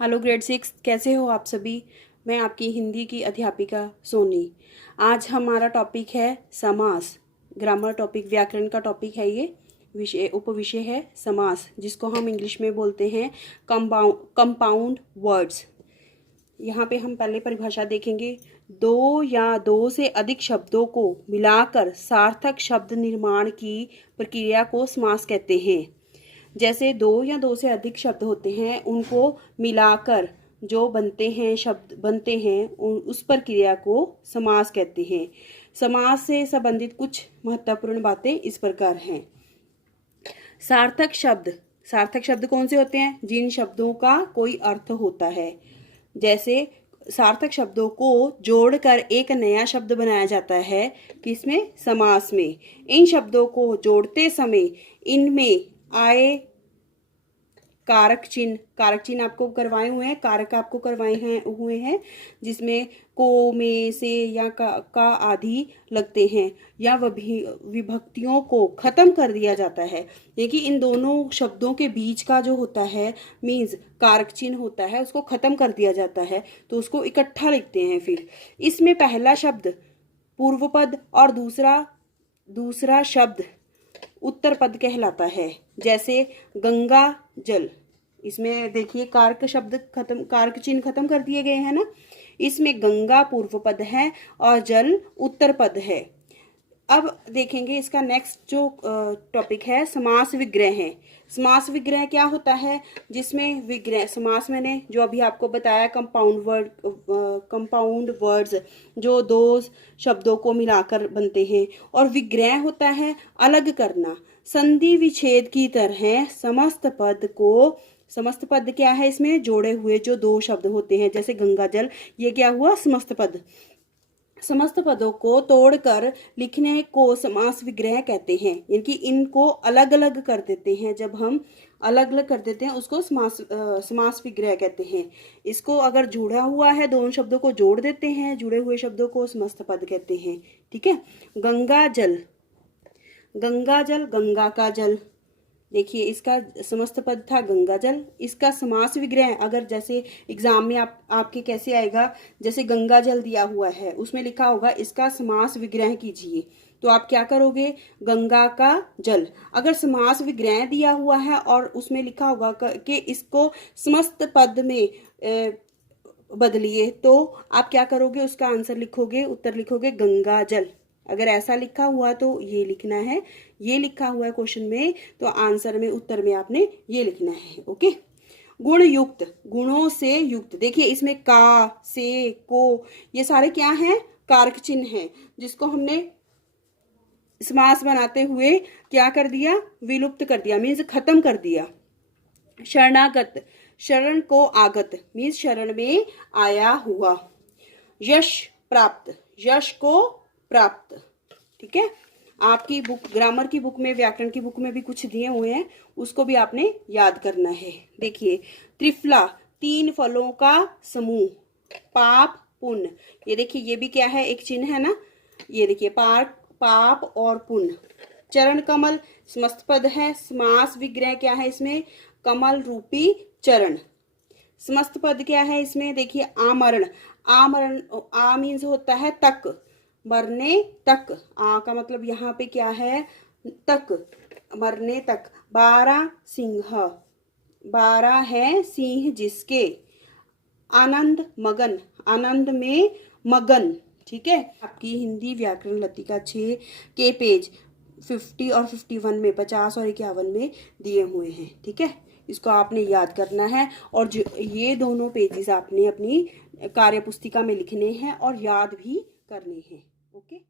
Hello grade 6, कैसे हो आप सभी। मैं आपकी हिंदी की अध्यापिका सोनी। आज हमारा टॉपिक है समास। ग्रामर टॉपिक, व्याकरण का टॉपिक है ये। उपविषय है समास, जिसको हम इंग्लिश में बोलते हैं कंपाउंड वर्ड्स। यहाँ पे हम पहले परिभाषा देखेंगे। दो या दो से अधिक शब्दों को मिलाकर सार्थक शब्द निर्माण की प्रक्रिया को समास कहते हैं। जैसे दो या दो से अधिक शब्द होते हैं, उनको मिलाकर जो बनते हैं, शब्द बनते हैं, उस प्रक्रिया को समास कहते हैं। समास से संबंधित कुछ महत्वपूर्ण बातें इस प्रकार हैं। सार्थक शब्द। सार्थक शब्द कौन से होते हैं? जिन शब्दों का कोई अर्थ होता है। जैसे सार्थक शब्दों को जोड़कर एक नया शब्द बनाया जाता है। किसमें? समास में। इन शब्दों को जोड़ते समय इनमें आए कारक चिन्ह आपको करवाए हुए हैं, कारक आपको करवाए हुए हैं, जिसमें को, में, से या का आदि लगते हैं, या विभक्तियों को खत्म कर दिया जाता है। देखिए, इन दोनों शब्दों के बीच का जो होता है मीन्स कारक चिन्ह होता है, उसको खत्म कर दिया जाता है, तो उसको इकट्ठा लिखते हैं। फिर इसमें पहला शब्द पूर्व पद और दूसरा शब्द उत्तर पद कहलाता है। जैसे गंगा जल, इसमें देखिए कारक चिन्ह खत्म कर दिए गए हैं ना। इसमें गंगा पूर्व पद है और जल उत्तर पद है। अब देखेंगे इसका नेक्स्ट जो टॉपिक है, समास विग्रह है। समास विग्रह क्या होता है? जिसमें विग्रह, समास मैंने जो अभी आपको बताया, कंपाउंड वर्ड्स जो दो शब्दों को मिलाकर बनते हैं। और विग्रह होता है अलग करना, संधि विच्छेद की तरह समस्त पद क्या है? इसमें जोड़े हुए जो दो शब्द होते हैं, जैसे गंगा जल, ये क्या हुआ? समस्त पद। समस्त पदों को तोड़कर लिखने को समास विग्रह कहते हैं। यानी कि इनको अलग अलग कर देते हैं। जब हम अलग अलग कर देते हैं, उसको समास विग्रह कहते हैं। इसको अगर जुड़ा हुआ है, दोनों शब्दों को जोड़ देते हैं, जुड़े हुए शब्दों को समस्त पद कहते हैं। ठीक है। गंगा जल, गंगा का जल। देखिए, इसका समस्त पद था गंगा जल। इसका समास विग्रह अगर जैसे एग्जाम में आपके कैसे आएगा, जैसे गंगा जल दिया हुआ है, उसमें लिखा होगा इसका समास विग्रह कीजिए, तो आप क्या करोगे? गंगा का जल। अगर समास विग्रह दिया हुआ है और उसमें लिखा होगा कि इसको समस्त पद में बदलिए, तो आप क्या करोगे? उसका आंसर लिखोगे, उत्तर लिखोगे गंगा जल। अगर ऐसा लिखा हुआ तो ये लिखना है, ये लिखा हुआ है क्वेश्चन में, तो आंसर में, उत्तर में आपने ये लिखना है। ओके। गुण युक्त, गुणों से युक्त। देखिए, इसमें का, से, को, ये सारे क्या हैं? कारक चिन्ह हैं, जिसको हमने समास बनाते हुए क्या कर दिया? विलुप्त कर दिया, मीन्स खत्म कर दिया। शरणागत, शरण को आगत मीन्स शरण में आया हुआ। यश प्राप्त, यश को प्राप्त। ठीक है। आपकी बुक, ग्रामर की बुक में, व्याकरण की बुक में भी कुछ दिए हुए हैं, उसको भी आपने याद करना है। देखिए, त्रिफला, तीन फलों का समूह। पाप पुण्य, ये देखिए, ये भी क्या है? एक चिन्ह है ना। ये देखिए, पाप और पुण्य। चरण कमल, समस्त पद है। समास विग्रह क्या है इसमें? कमल रूपी चरण। समस्त पद क्या है इसमें? देखिए, आमरण, आमरण, आ मीन्स होता है तक, मरने तक। आ का मतलब यहाँ पे क्या है? तक, मरने तक। 12 सिंह, 12 है सिंह जिसके। आनंद मगन, आनंद में मगन। ठीक है। आपकी हिंदी व्याकरण लतिका 6 के पेज 50 और 51 में, 50 और 51 में दिए हुए हैं। ठीक है। इसको आपने याद करना है, और जो ये दोनों पेजेस आपने अपनी कार्यपुस्तिका में लिखने हैं और याद भी करने हैं। ओके।